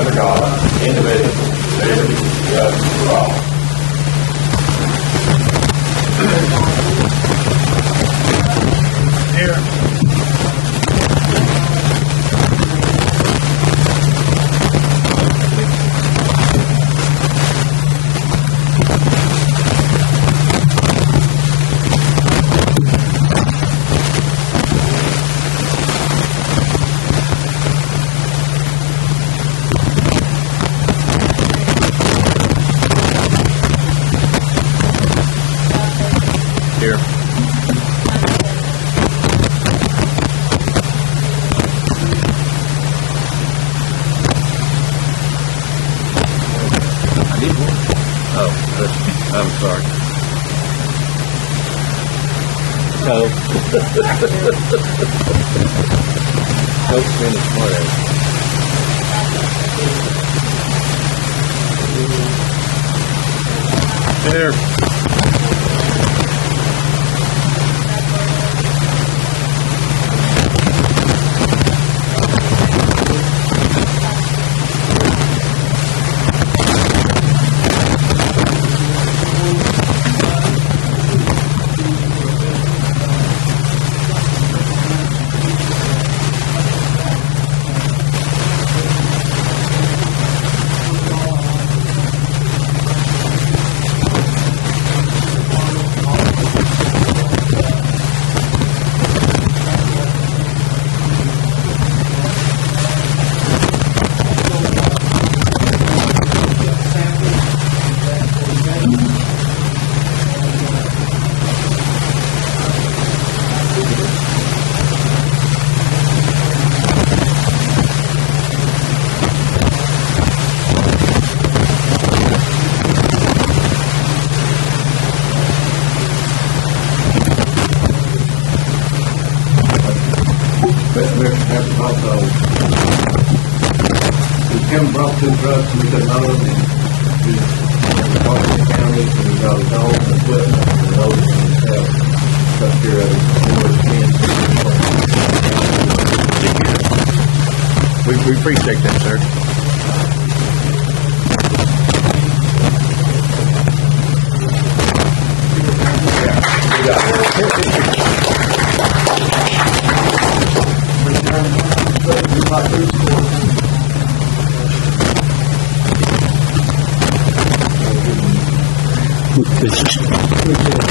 under God, indivisible, with liberty and justice for all. Here. Here. I need one. Oh, I'm sorry. Coke's been a smart ass. There. Campbell brought two trucks and we took all of them and we bought the county and we got his own equipment and loaded it himself. Took care of it. We appreciate that, sir.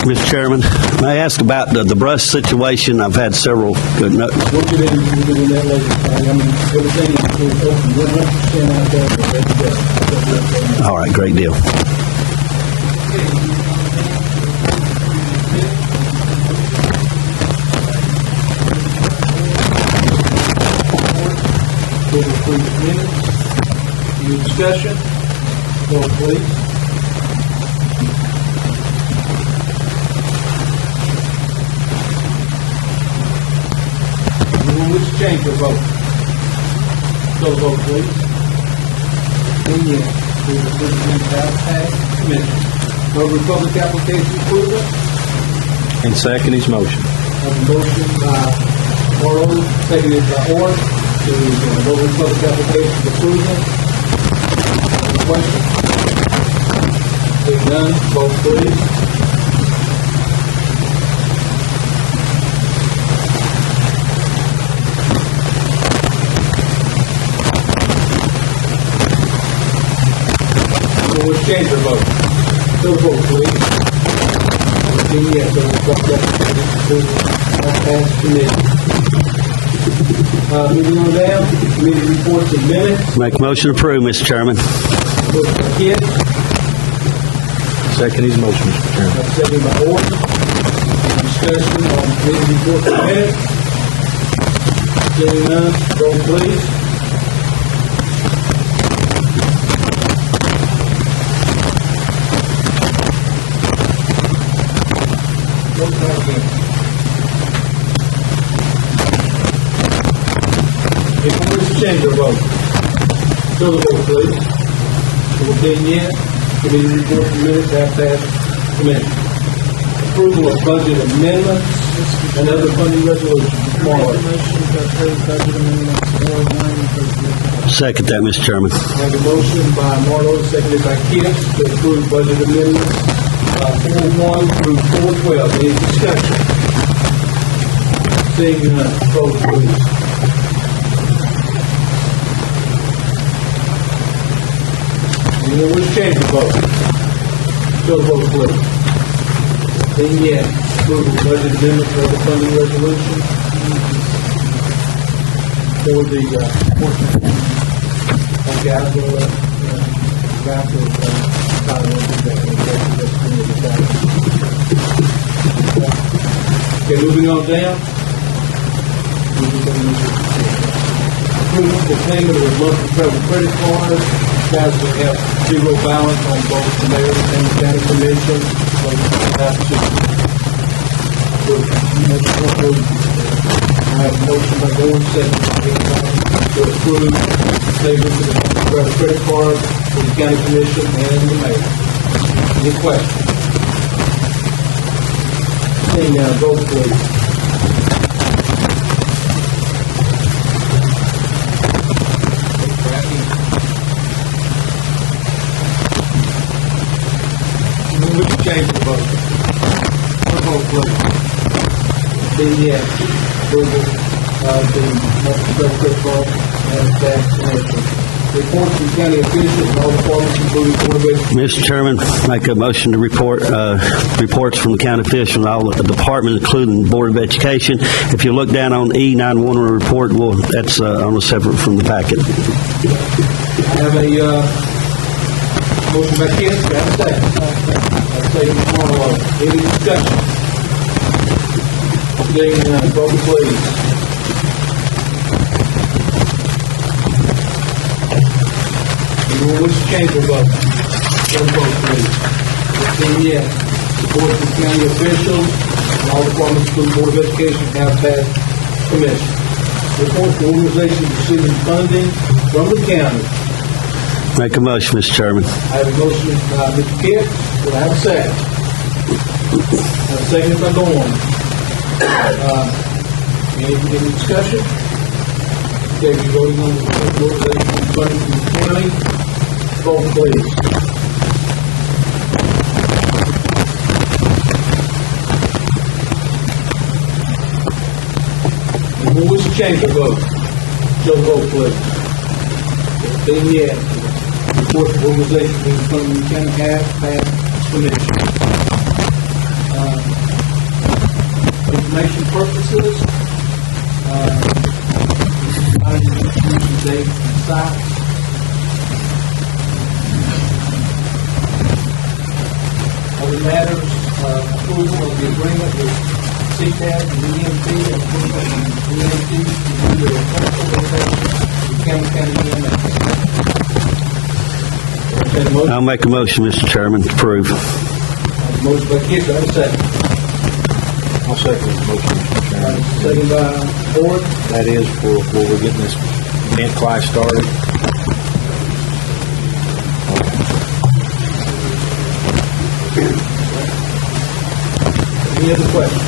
Mr. Chairman, may I ask about the brush situation? I've had several. We'll get in that later. I mean, everything is open 100% out there. We're ready to go. All right, great deal. We'll approve the minutes. Any discussion? Vote, please. Let's change the vote. So vote, please. And yes, we will put it in the commission. Over public application approval. And second his motion. Have a motion by Morrow, seconded by Orr, to go over public application approval. Any questions? If none, vote please. Let's change the vote. So vote, please. And yes, so we'll put that pass committee. Moving on down, committee reports and minutes. Make motion to approve, Mr. Chairman. Motion by Kent, Second his motion, Mr. Chairman. seconded by Orr. Discussion on committee reports and minutes. Seeing none, vote please. Before we change our vote, so the vote, please. So 10 yes, committee report and minutes have passed committee. Approval of budget amendments and other funding resolutions. Marlowe. Second that, Mr. Chairman. I have a motion by Marlowe, seconded by Kent, to approve budget amendments 4-1 through 4-12. Any discussion? Seeing none, vote please. Anyone wish to change the vote? Show the vote, please. Seeing yes, approval of budget amendment for the funding resolution for the Okay, moving on down. Approval for payment of a monthly travel credit card. Guys, we have zero balance on both the mayor and the county commission. So we have to. I have a motion by Gordon, second by Campbell, to approve payment of the travel credit card for the county commission and the mayor. Any questions? Seeing none, vote please. We can change the vote. One vote, please. Seeing yes, approval of the multi-travel credit card and tax commission. Reports from county officials and all departments, including Board of Education. Mr. Chairman, make a motion to report reports from the county officials and all the departments, including the Board of Education. If you look down on E911 report, well, that's on a separate from the packet. I have a motion by Kent, do I have a second? Second by Marlowe. Any discussion? Seeing none, vote please. Anyone wish to change their vote? One vote please. Seeing yes, support from county officials and all departments, including Board of Education, have passed commission. Report for organizations receiving funding from the county. Make a motion, Mr. Chairman. I have a motion by Mr. Kent. Do I have a second? A second by Gordon. Any discussion? Okay, we're voting on the organization funding from the county. Vote please. Anyone wish to change their vote? Show the vote please. Being yes. Report of organization being funded in the county has passed commission. Information purposes, date and site. Other matters, approval of the agreement with CTAD and EMT and approval of EMT to do their technical rotation with Campbell County EMS. I'll make a motion, Mr. Chairman, to approve. Motion by Kent, do I have a second? I'll second the motion, Mr. Chairman. Second by Ford. That is for where we're getting this event class started. Any other questions?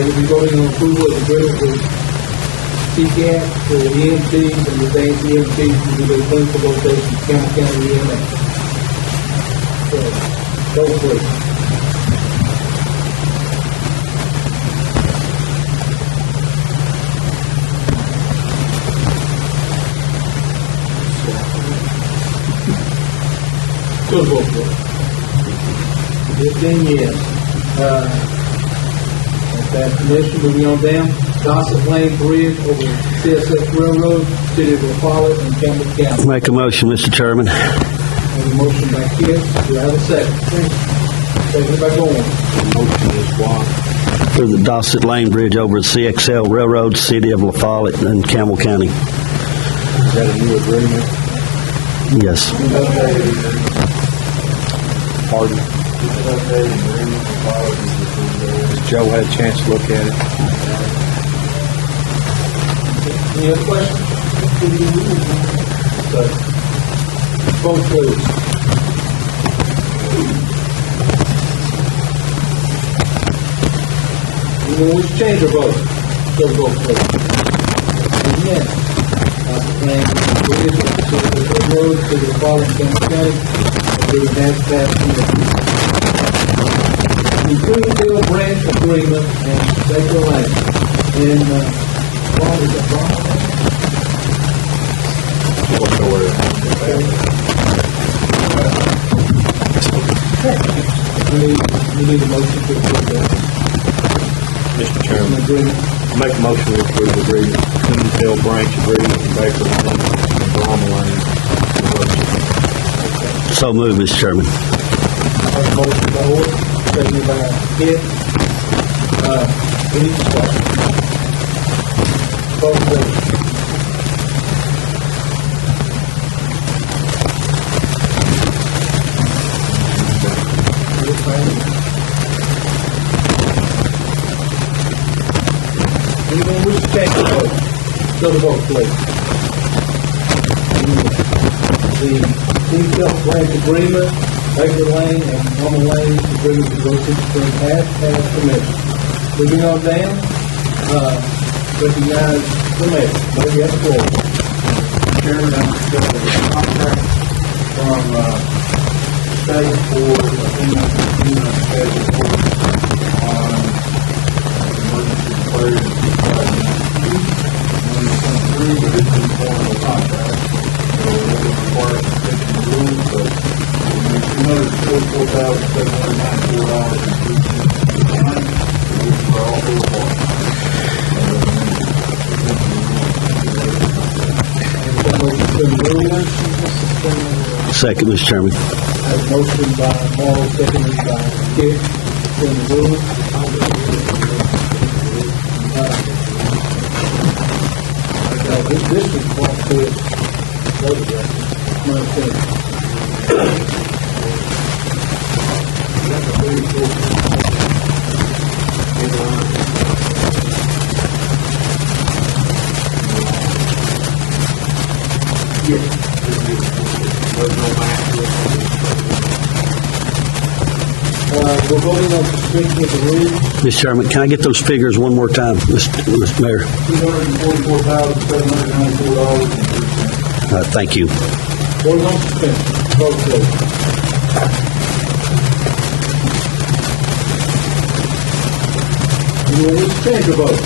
You'll be voting on approval of the agreement with CCAT for the EMTs and the advanced EMTs to do their clinical rotation in Campbell County EMS. Vote please. Good vote, please. 15 yes. That commission, moving on down. Gossip Lane Bridge over CSX Railroad, City of LaFollette and Campbell County. Make a motion, Mr. Chairman. I have a motion by Kent. Do I have a second? Second by Gordon. The motion is what? For the Dossett Lane Bridge over at CXL Railroad, City of LaFollette and Campbell County. Is that a new agreement? Yes. Pardon? Has Joe had a chance to look at it? Any other questions? Vote please. Anyone wish to change their vote? So vote, please. Again, and bring the road to the following Campbell County, we have passed the Greenfield branch agreement and Baker Lane. And, what is it, Ron? We need a motion to approve that. Mr. Chairman, Agreement. make a motion to approve the agreement, Greenfield branch agreement, and Baker Lane, and Brahma Lane. So moved, Mr. Chairman. Have a motion by Orr, seconded by Kent. Any discussion? Vote please. Anyone wish to change the vote? Show the vote, please. The Greenfield branch agreement, Baker Lane and Normal Lane agreement to go to the spring has passed the measure. Moving on down, recognize the mayor. Mayor, you have the floor. Chairman, I'm still with a contract from state for FEMA schedule on emergency declared when it's come through, but it's in the form of a contract. So it doesn't require extension of rules, but $244,794.02 for all four parts. Second, Mr. Chairman. Have a motion by Morrow, seconded by Kent, in the room. This is what this photograph, my opinion. That's a very cool. Yes. We're voting on suspension of the rules. Mr. Chairman, can I get those figures one more time, Mr. Mayor? $244,794.03. Thank you. Voting on suspension. Vote please. Anyone wish to change your vote?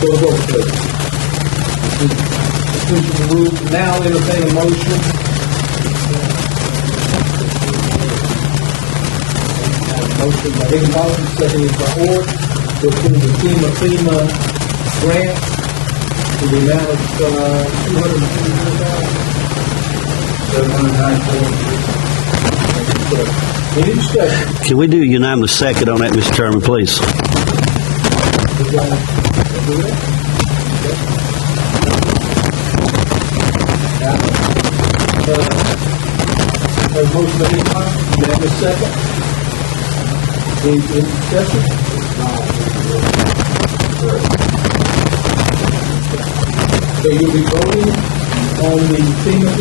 So vote please. Suspension of the rules. Now entertain a motion. Motion by Higginbotham, seconded by Orr, to approve the FEMA grant to the amount of $224,794. Any discussion? Can we do a unanimous second on that, Mr. Chairman, please? We got to do that? Have a motion by Higginbotham, unanimous second. Any discussion? So you'll be voting on the FEMA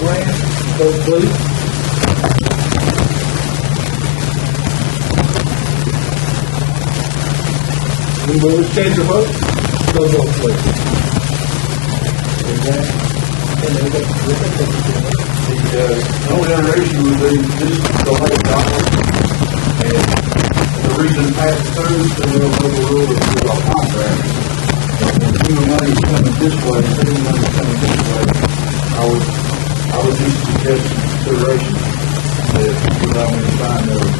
grant, vote please. Anyone wish to change your vote? So vote please. The only other issue would be this delayed dollars. And the reason it passed through, so we'll overrule it through our contract. And FEMA money's coming this way, FEMA money's coming this way, I would just suggest consideration that you allow me to sign those.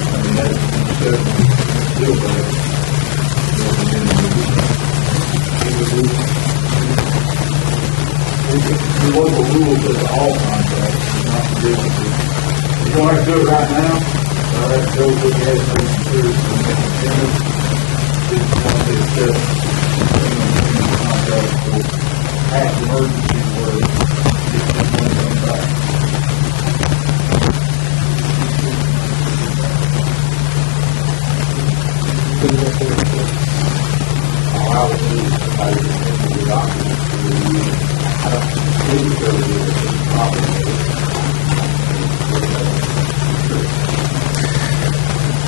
I mean, that's just deal with it. The local rules of all contracts, not the businesses. You don't have to do it right now, but I have to go look at it and consider it. It's one of the steps in the contract for past emergencies where it's just one thing back. All I would do is somebody to take the documents to review. I don't think it's really a problem.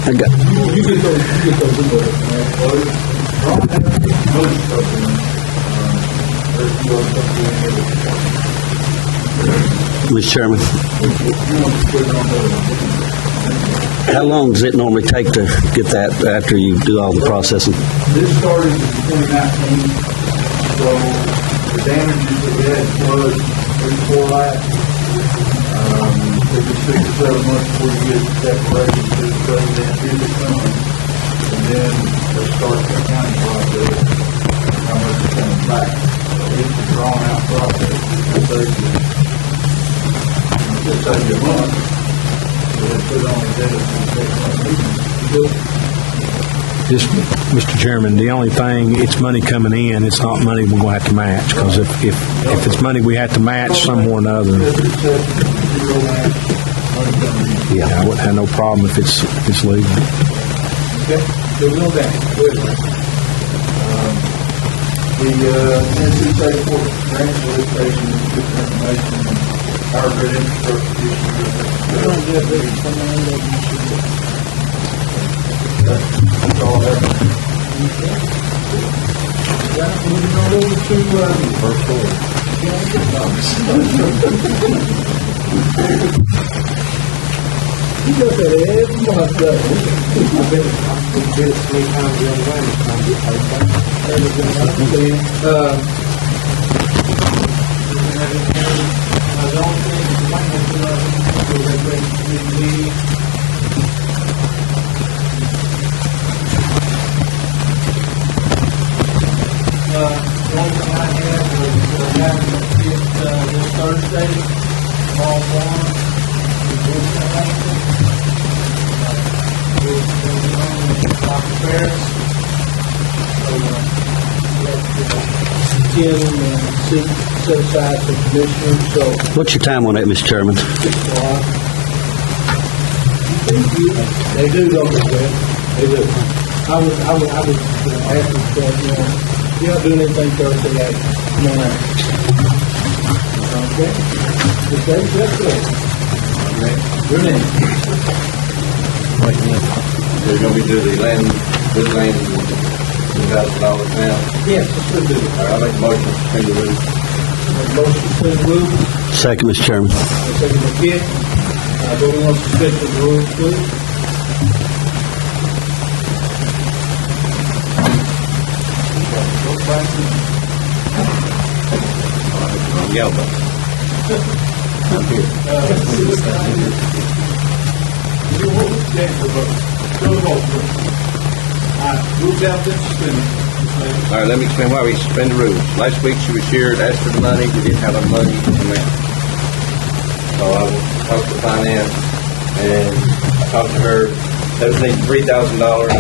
I got, You get those in there, Well, Ron has most stuff in it. There's a few other stuff in here. Mr. Chairman, If you want to put it on the, how long does it normally take to get that after you do all the processing? this started in 2019, so the damages that we had was before that. It was 6 or 7 months before you get the declaration to the president, here's it coming. And then they start the accounting process, how much is coming back. So it's a drawn out process. It saves you a month, so they put it on the date of the 6 month meeting. Just, Mr. Chairman, the only thing, it's money coming in, it's not money we're going to have to match, because if it's money we have to match somewhere or another, yeah, I wouldn't have no problem if it's legal. okay? There's no damage. Go ahead, Mike. The Tennessee State Court grant solicitation is different information on our grid infrastructure issues. That's all I have. Moving on over to, first floor. You got that every month, though. I've been it 3 times the other way. The only thing I had was having this Thursday, all one. Set aside for commissioners, so What's your time on that, Mr. Chairman? they do look at that. They do. I was asking that, you're not doing anything Thursday night. Come on out. Okay? Okay, that's good. Your name? They're gonna be doing the land, this land, $2,000 now. Yes, that's what it is. All right, I'll make a motion to suspend the rules. Motion to suspend the rules. Second, Mr. Chairman. Second by Kent. Voting on suspension of the rules, please. Yellow. All right, let me explain why we suspend the rules. Last week she was here, asked for the money, we didn't have the money to come out. So I talked to finance, and I talked to her, those need $3,000,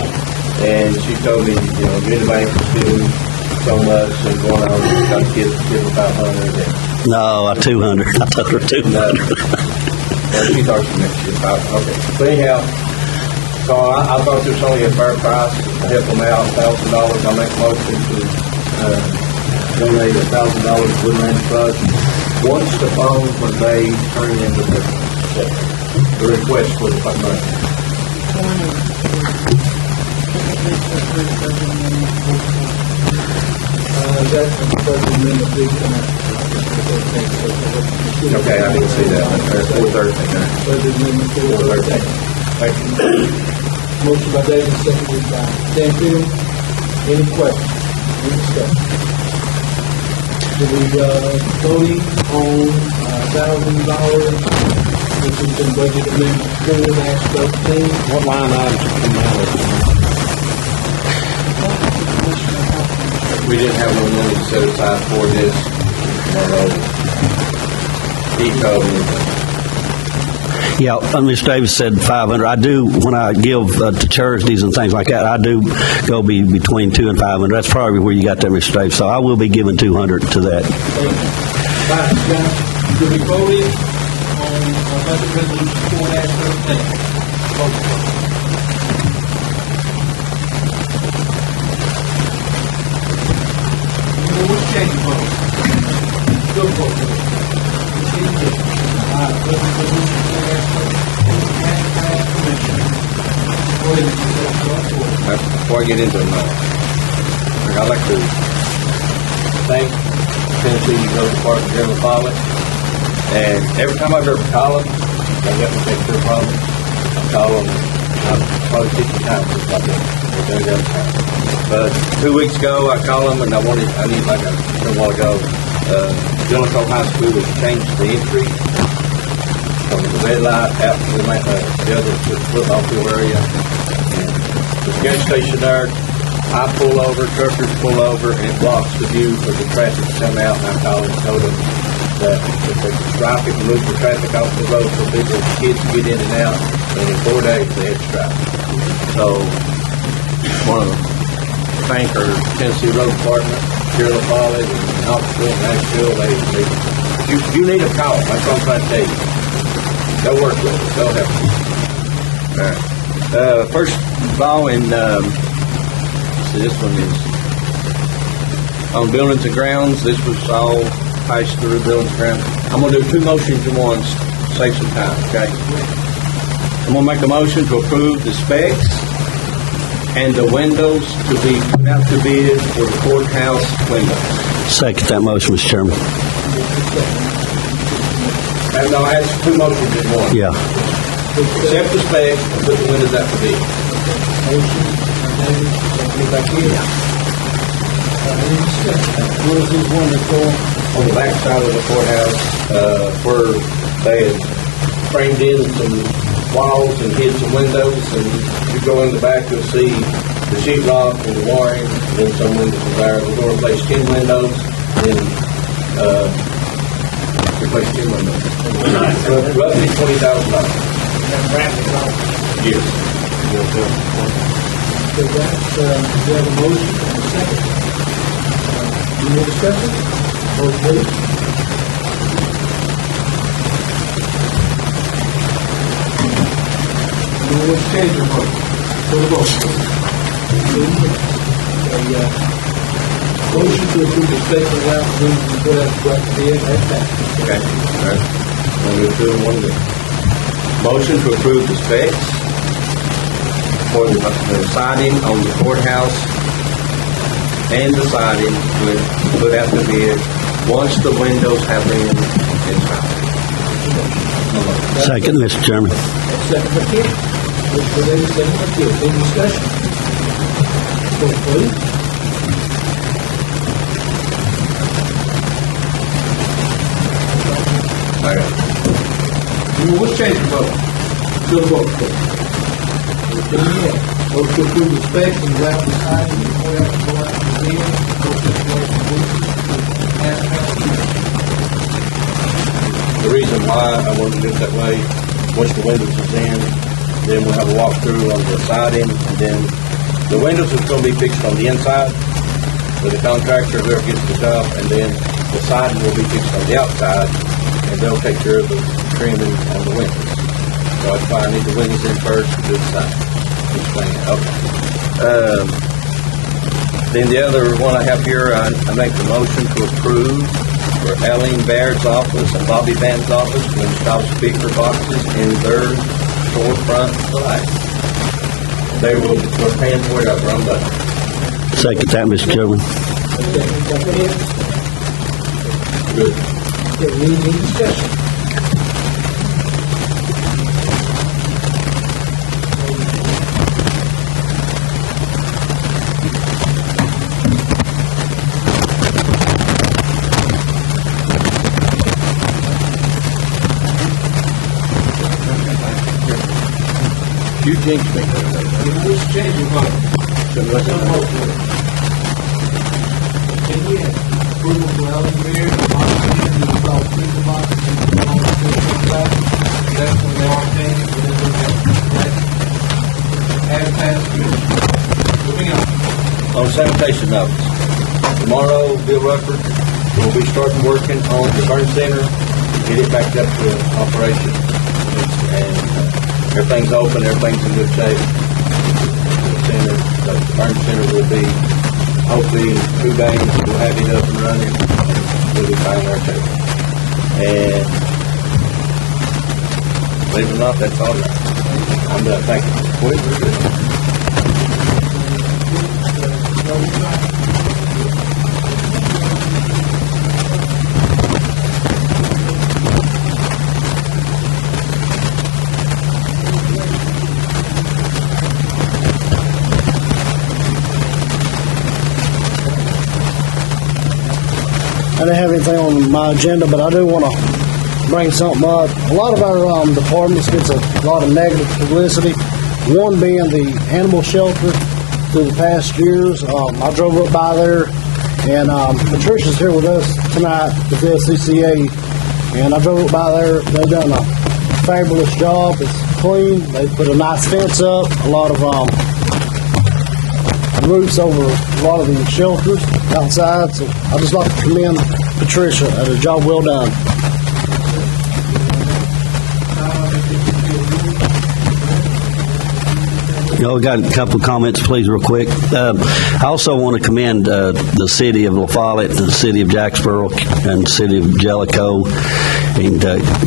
and she told me, you know, you're in the bank is still so much, and going on, you got to give about 100. And No, 200. I told her 200. she thought she meant she was okay. But anyhow, so I thought this was only a fair price to help them out, $1,000. I'll make a motion to donate $1,000 to Woodland Trust. Once the funds, when they turn into the request for the money. That's the first amendment did come out. Okay, I didn't see that. That's 413. First amendment 413. Thank you. Motion by David, seconded by Stanfield. Any questions? Any discussion? So we voting on $1,000, which has been budget amendment 4-13. What line items come out of? We didn't have no money to set aside for this. He told me. Yeah, Mr. Davis said 500. I do, when I give to charities and things like that, I do go between 200 and 500. That's probably where you got that, Mr. Davis. So I will be giving 200 to that. Right, guys, to be voted on budget resolution 4-13. Vote. What's changing, vote? Go vote. Resolution 4-13. Before I get into it, I'd like to thank Tennessee Road Department General Pilot. And every time I've ever called them, they got me take their problem. I call them probably 50 times since I've been with them. But 2 weeks ago, I called them and I need like a while ago, Jellicoe High School has changed the entry from the red light out to the other football field area. And the gas station there, I pull over, truckers pull over, and it blocks the view for the traffic to come out. And I called and told them that if they could stripe it and move the traffic off the road so people, kids get in and out, and in 4 days they had striped. So, want to thank our Tennessee Road Department, Sheriff Foley, and Knoxville, Nashville. You need a call. That's what I'm trying to tell you. They'll work with us. They'll help you. All right. First of all, this one is on buildings and grounds. This was all passed through buildings and grounds. I'm going to do 2 motions at once, save some time, okay? I'm going to make a motion to approve the specs and the windows to be put out to bid for the courthouse windows. Second that motion, Mr. Chairman. And no, I have 2 motions at once. Yeah. Accept the specs and put the windows out to bid. Back here. Any discussion? What is this one that's going? On the back side of the courthouse, where they had framed in some walls and hid some windows, and you go in the back, you'll see the sheetrock and the wiring, and then some windows there. We're going to replace 10 windows, and replace 10 windows. Roughly $20,000. Yes. So that's, we have a motion and a second. Any more discussion? Vote please. You want to change your vote? For the vote. A motion to approve the specs and allow for them to put out the bid. That's that. Okay. All right. One to two and one to. Motion to approve the specs for the siding on the courthouse and the siding to put out the bid once the windows have been installed. Second, Mr. Chairman. Second by Kenny. Motion made, second by Kenny. Any discussion? Vote please. All right. What's change your vote? To the vote, please. Motion to approve the specs and allow the siding to go out to bid. The reason why I wanted to do it that way, once the windows is in, then we'll have a walkthrough on the siding, and then the windows is going to be fixed on the inside with the contractor, whoever gets the job, and then the siding will be fixed on the outside, and they'll take care of the trimming on the windows. So that's why I need the windows in first to do the siding. Explain it. Okay. Then the other one I have here, I make the motion to approve for Eileen Baird's office and Bobby Van's office to install speaker boxes in their storefront light. We're paying for it out of our own budget. Second that, Mr. Chairman. Good. Any discussion? You jinxed me. What's change your vote? To the vote, please. Kenny, approval for Ellen Beard, to install speaker boxes in the that's when they are changed, as passed. Moving on. On sanitation notes, tomorrow, Bill Rufford will be starting working on the burn center to get it back up to operation. And everything's open, everything's in good shape. The burn center will be, hopefully in 2 days, we'll have it up and running. We'll be fine there too. And believe it or not, that's all right. I'm done, thank you. I didn't have anything on my agenda, but I do want to bring something up. A lot of our departments gets a lot of negative publicity. One being the animal shelter through the past years. I drove up by there, and Patricia's here with us tonight with the LCCA, and I drove up by there. They've done a fabulous job. It's clean. They put a nice fence up, a lot of roofs over a lot of the shelters outside. So I just like to commend Patricia at a job well done. We got a couple of comments, please, real quick. I also want to commend the city of La Follette, the city of Jacksboro, and the city of Jellicoe, and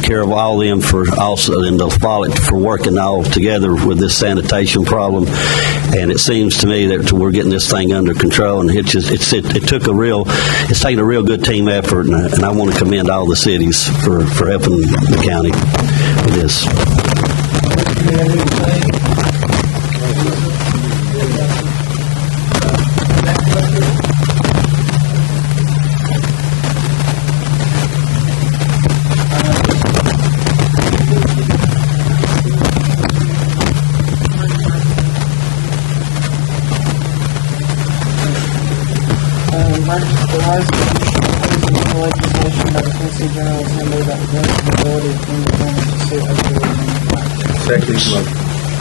care of all of them for also in La Follette for working all together with this sanitation problem. And it seems to me that we're getting this thing under control. And it's taken a real good team effort, and I want to commend all the cities for helping the county with this. The legislation by the Tennessee General Assembly that grants the ability of independents to sue over the manufacturer. Second motion.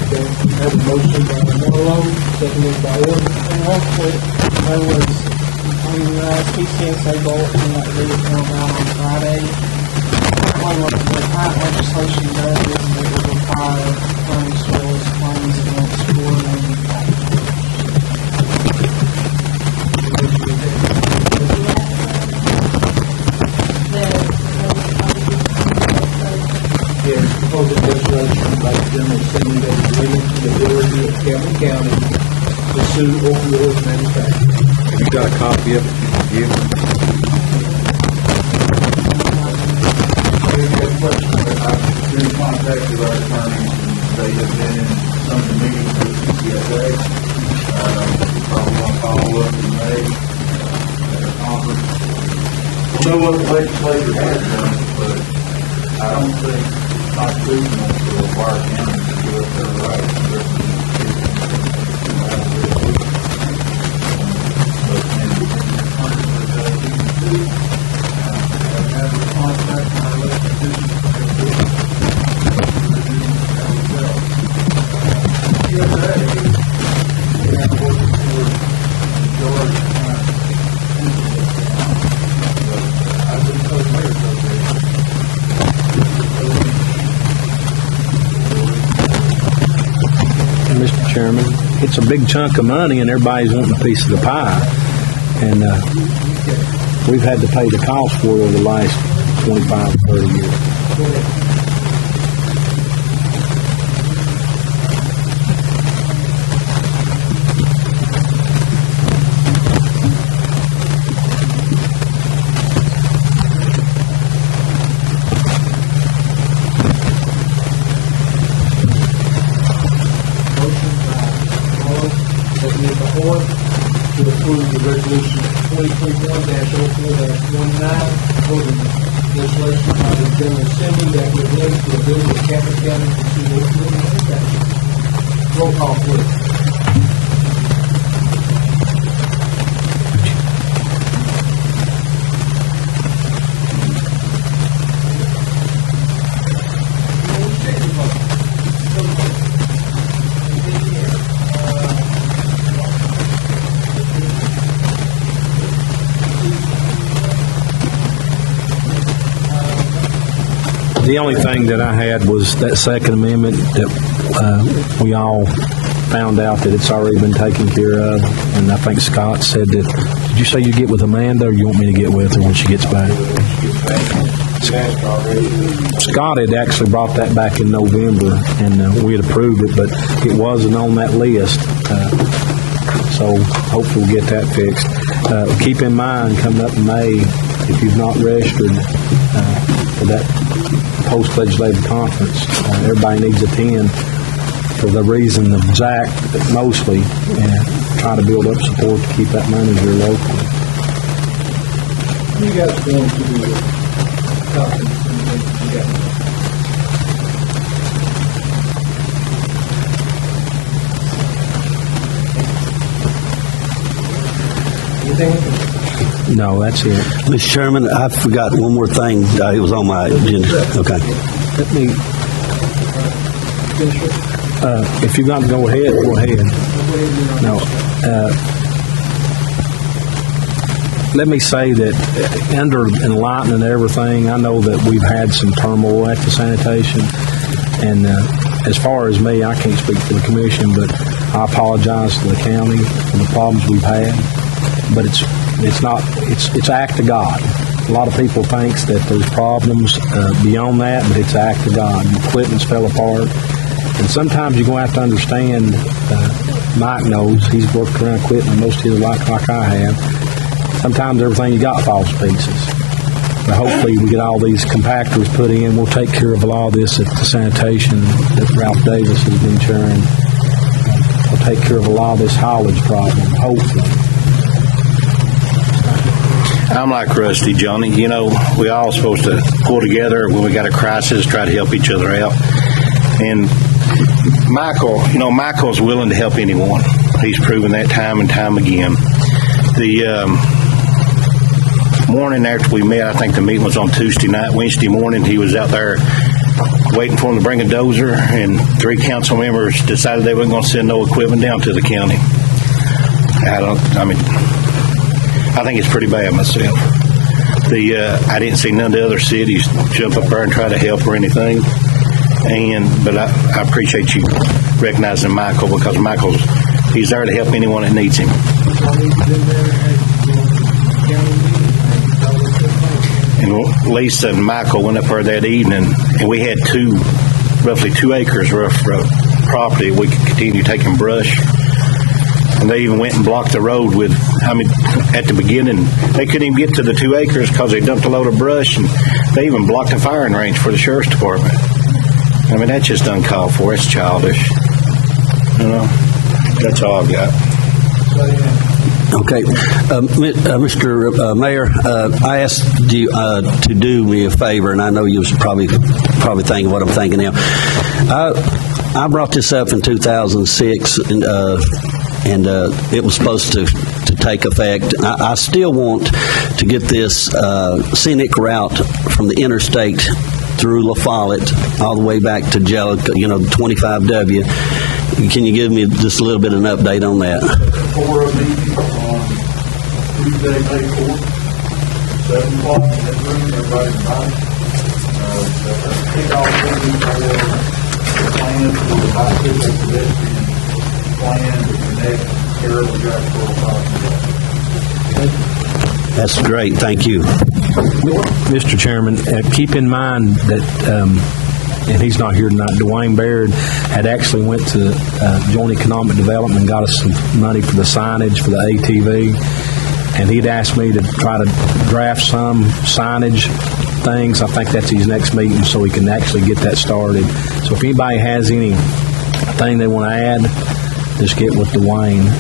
Okay, we have a motion by Morrow, seconded by Orr. And real quick, there was on the TCSA bulletin that we filled out on Friday. Apparently what the current legislation does is it would require claims to release claims against foreign manufacturers. Yeah, proposed legislation by the General Assembly that is limiting the ability of Campbell County to sue opioid manufacturers. Have you got a copy of it you can give? If you have questions, I've been in contact with our attorneys, and they have been in some of the meetings with TCSA. Probably want to follow up in May at a conference. We'll know what the legislature has done, but I don't think it's constitutional to require counties to do it their rights. Mr. Chairman, it's a big chunk of money, and everybody's wanting a piece of the pie. And we've had to pay the cost for it over the last 25, 30 years. To approve the resolution 2021-04-19, voting legislation by the General Assembly that would limit the ability of Campbell County to sue opioid manufacturers. Roll call, please. The only thing that I had was that Second Amendment that we all found out that it's already been taken care of. And I think Scott said that, did you say you get with Amanda or you want me to get with her when she gets back? asked already. Scott had actually brought that back in November, and we had approved it, but it wasn't on that list. So hopefully we'll get that fixed. Keep in mind, coming up in May, if you've not registered for that post-legislative conference, everybody needs to attend for the reason of Zach, mostly, and try to build up support to keep that money here locally. You guys going to the conference together? No, that's it. Mr. Chairman, I forgot one more thing. It was on my agenda. Okay. Let me, if you're going to go ahead, go ahead. No. Let me say that under enlightening everything, I know that we've had some turmoil at the sanitation, and as far as me, I can't speak for the commission, but I apologize to the county for the problems we've had. But it's act of God. A lot of people thinks that there's problems beyond that, but it's act of God. Equipment's fell apart, and sometimes you're going to have to understand. Mike knows, he's worked around equipment most of his life like I have. Sometimes everything you got falls to pieces. But hopefully we get all these compactors put in. We'll take care of a lot of this at the sanitation that Ralph Davis has been chairing. We'll take care of a lot of this haulage problem, hopefully. I'm like Rusty, Johnny. You know, we all supposed to pull together when we got a crisis, try to help each other out. And Michael's willing to help anyone. He's proven that time and time again. The morning after we met, I think the meeting was on Tuesday night. Wednesday morning, he was out there waiting for him to bring a dozer, and 3 council members decided they weren't going to send no equipment down to the county. I think it's pretty bad myself. I didn't see none of the other cities jump up there and try to help or anything. But I appreciate you recognizing Michael, because he's there to help anyone that needs him. And Lisa and Michael went up there that evening, and we had roughly 2 acres of property. We could continue taking brush. And they even went and blocked the road with, at the beginning, they couldn't even get to the 2 acres because they dumped a load of brush, and they even blocked a firing range for the sheriff's department. That's just uncalled for. It's childish. That's all I've got. Okay. Mr. Mayor, I asked you to do me a favor, and I know you was probably thinking what I'm thinking now. I brought this up in 2006, and it was supposed to take effect. I still want to get this scenic route from the interstate through La Follette all the way back to Jellicoe, 25W. Can you give me just a little bit of an update on that? 4 of these on Tuesday, May 4th, 7 o'clock in that room, everybody's invited. Kick off the plan for the bicycle pedestrian plan to connect Carroll Drive to That's great. Thank you. Mr. Chairman, keep in mind that, and he's not here tonight, Dwayne Baird had actually went to Joint Economic Development and got us some money for the signage for the ATV, and he'd asked me to try to draft some signage things. I think that's his next meeting, so he can actually get that started. So if anybody has anything they want to add, just get with Dwayne.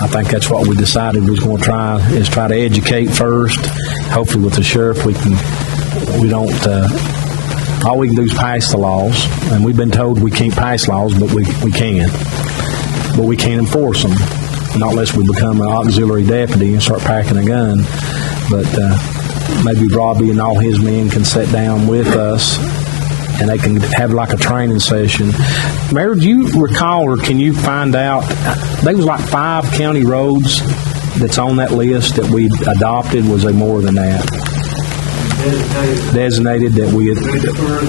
I think that's what we decided we was going to try to educate first. Hopefully with the sheriff all we can do is pass the laws, and we've been told we can't pass laws, but we can. But we can't enforce them, not unless we become an auxiliary deputy and start packing a gun. But maybe Robbie and all his men can sit down with us, and they can have like a training session. Mayor, do you recall, or can you find out, there was like 5 county roads that's on that list that we adopted. Was there more than that? Designated that we had,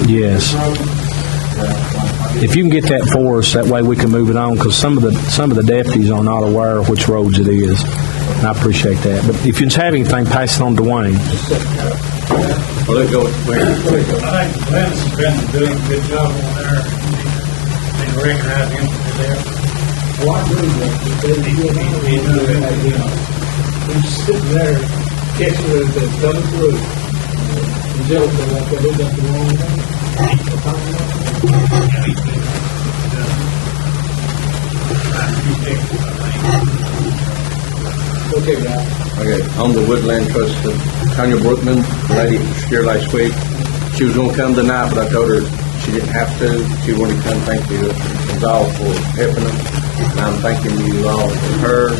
yes. If you can get that for us, that way we can move it on, because some of the deputies are not aware of which roads it is. And I appreciate that. But if you have anything, pass it on to Dwayne. Well, let's go with Glenn. I think Glenn's been doing a good job on there. They recognize him for there. Well, I agree with you. He's sitting there, catching it as it's coming through. And jealous of like that, he's got the wrong thing. Okay, guys. Okay, on the Woodland Trust, Tanya Brookman, the lady who was here last week, she was gonna come tonight, but I told her she didn't have to. She wanted to come thank you all for helping them. And I'm thanking you all for her,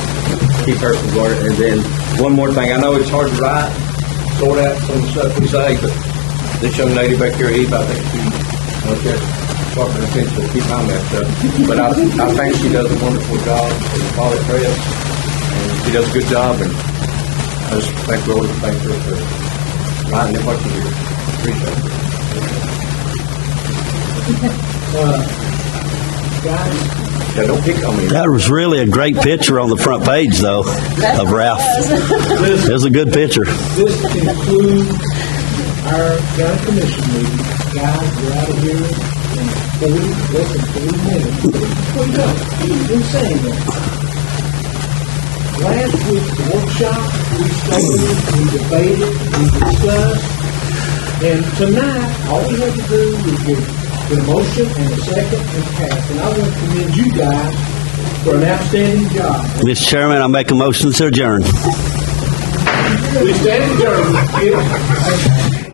keep her from going. And then, one more thing, I know it's hard to write, sort out some of the stuff we say, but this young lady back here, Eve, I think she, okay, sharpen her pencil, keep my mess up. But I think she does a wonderful job in the Pollock Press. And she does a good job, and I just thank Lord and thank her for writing it what you do. Appreciate it. Guys, Yeah, don't pick on me. That was really a great picture on the front page, though, of Ralph. It was a good picture. this concludes our county commission meeting. Guys, we're out of here in 40, less than 40 minutes. What you done? You've been saying that. Last week's workshop, we studied, we debated, we discussed, and tonight, all we have to do is give a motion and a second and pass. And I want to commend you guys for an outstanding job. Mr. Chairman, I make a motion to adjourn. We stand adjourned.